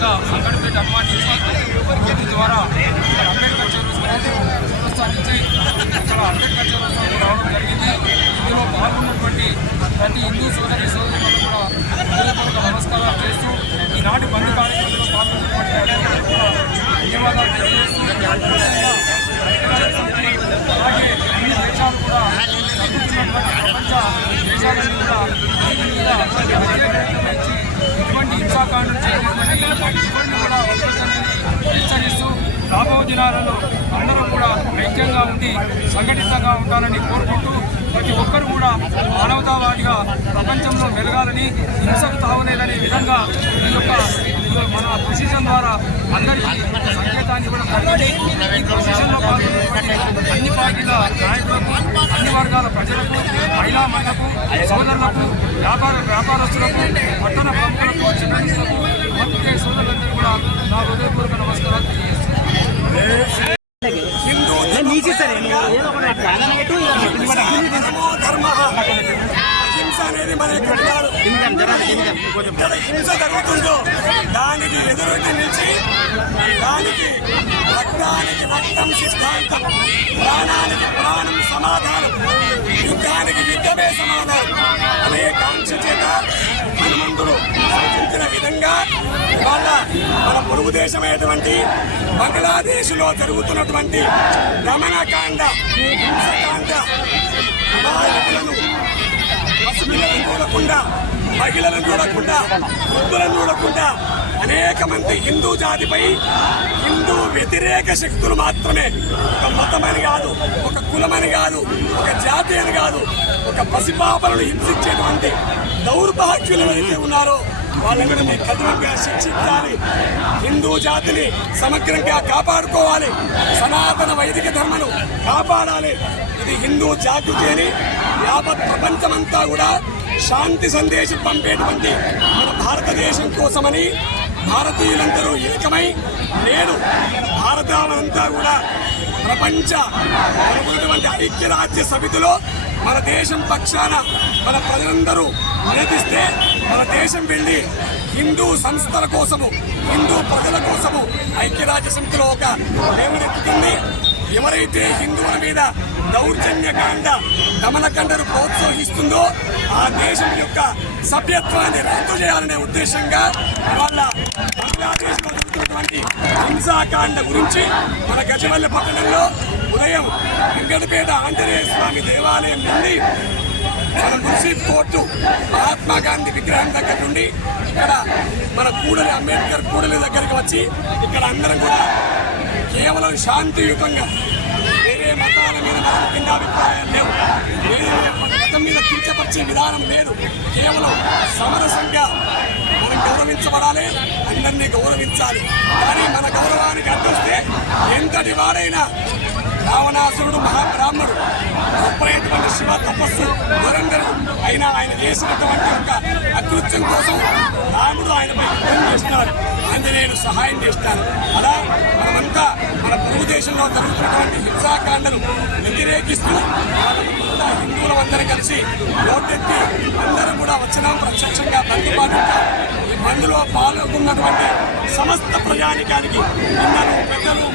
సంగడిపేట హనుమాన్ వేది ద్వారా అంబేద్కర్ చౌరస్థానించి ఇక్కడ అంబేద్కర్ చౌరస్తా రావడం జరిగింది. ఇందులో పాల్గొన్నటువంటి ప్రతి హిందూ సోదరి సోదరు కూడా హృదయపూర్వక నమస్కారాలు చేస్తూ ఈనాటి బంద్ కార్యక్రమంలో పాల్గొన్నటువంటి అందరికీ కూడా ధన్యవాదాలు తెలియజేస్తూ ముఖ్యంగా అలాగే అన్ని దేశాలు కూడా జరుగుతున్నటువంటి ప్రపంచ దేశాలన్నీ కూడా దీని మీద ప్రత్యేక ప్రయత్నం ఇచ్చి ఇటువంటి హింసాకాండం చేయకూడదని ఇటువంటి కూడా వదలొద్దని హెచ్చరిస్తూ రాబో దినాలలో అందరూ కూడా ఐక్యంగా ఉండి సంఘటితంగా ఉండాలని కోరుకుంటూ ప్రతి ఒక్కరు కూడా మానవతావాదిగా ప్రపంచంలో వెలగాలని హింసకు తావలేదనే విధంగా ఈ యొక్క మన పొజిషన్ ద్వారా అందరికీ సంకేతాన్ని ఇవ్వడం ఈ పొజిషన్లో పాల్గొన్నటువంటి అన్ని పార్టీల నాయకులకు అన్ని వర్గాల ప్రజలకు మహిళా మహిళకు సోదరులకు వ్యాపార వ్యాపారస్తులకు పట్టణ ప్రముఖులకు జర్నలిస్టులకు సోదరులందరూ కూడా నా హృదయపూర్వక హింస జరుగుతుందో దానికి ఎదురుండి నిలిచి దానికి రక్తానికి రక్తం సిద్ధాంతం ప్రాణానికి ప్రాణం సమాధానం యుద్ధానికి యుద్ధమే సమాధానం. అనే కాంక్ష చేత హనుమంతుడు సూచించిన విధంగా వాళ్ళ మన పొరుగు దేశమైనటువంటి బంగ్లాదేశ్లో జరుగుతున్నటువంటి రమణకాండ హింసకాండ మహిళలను చూడకుండా వృద్ధులను చూడకుండా అనేక మంది హిందూ జాతిపై హిందూ వ్యతిరేక శక్తులు మాత్రమే. ఒక మతమని కాదు ఒక కులమని కాదు ఒక జాతి అని కాదు ఒక పసిపాపలను హింసించేటువంటి దౌర్భాగ్యులు ఎవరైతే ఉన్నారో వాళ్ళందరినీ కఠినంగా శిక్షించాలి. హిందూ జాతిని సమగ్రంగా కాపాడుకోవాలి. సనాతన వైదిక ధర్మను కాపాడాలి. ఇది హిందూ జాగృతి అని యావత్ ప్రపంచమంతా కూడా శాంతి సందేశం పంపేటువంటి మన భారతదేశం కోసమని భారతీయులందరూ ఏకమై నేను భారతావనంతా కూడా ప్రపంచ మనకున్నటువంటి ఐక్యరాజ్య సమితిలో మన దేశం పక్షాన మన ప్రజలందరూ నిలదీస్తే మన దేశం వెళ్ళి హిందూ సంస్థల కోసము హిందూ ప్రజల కోసము ఐక్యరాజ్య సమితిలో ఒక లేవనెత్తుతుంది ఎవరైతే హిందువుల మీద దౌర్జన్యకాండ దమనకండను ప్రోత్సహిస్తుందో ఆ దేశం యొక్క సభ్యత్వాన్ని రద్దు చేయాలనే ఉద్దేశంగా వాళ్ళ బంగ్లాదేశ్లో జరుగుతున్నటువంటి హింసాకాండ గురించి మన గజవల్లి పట్టణంలో ఉదయం వెంకటపేట ఆంజనేయ స్వామి దేవాలయం నుండి మన మున్సిపల్ కోర్టు మహాత్మా గాంధీ విగ్రహం దగ్గర నుండి ఇక్కడ మన కూడలి అంబేద్కర్ కూడలి దగ్గరికి వచ్చి ఇక్కడ అందరం కూడా కేవలం శాంతియుతంగా వేరే మతాల మీద మనకు భిన్నాభిప్రాయాలు లేవు. వేరే మతం మీద కించపరిచే విధానం లేదు. కేవలం సమరసంగా మనం గౌరవించబడాలి అందరినీ గౌరవించాలి. కానీ మన గౌరవానికి అడ్డొస్తే ఎంతటి వాడైనా రావణాసురుడు మహాబ్రాహ్మణుడు గొప్పైనటువంటి శివ తపస్సు దురంధరుడు అయినా ఆయన చేసినటువంటి ఒక అకృత్యం కోసం రాముడు ఆయనపై యుద్ధం చేస్తున్నాడు ఆంజనేయుడు సహాయం చేస్తాడు అలా మనమంతా దేశంలో జరుగుతున్నటువంటి హింసాకాండను వ్యతిరేకిస్తూ మనమంతా హిందువులందరూ కలిసి రోడ్డెత్తి అందరూ కూడా వచ్చినాం ప్రత్యక్షంగా బంద్ ఈ బంధులో పాల్గొన్నటువంటి సమస్త ప్రజానికానికి మహిళలు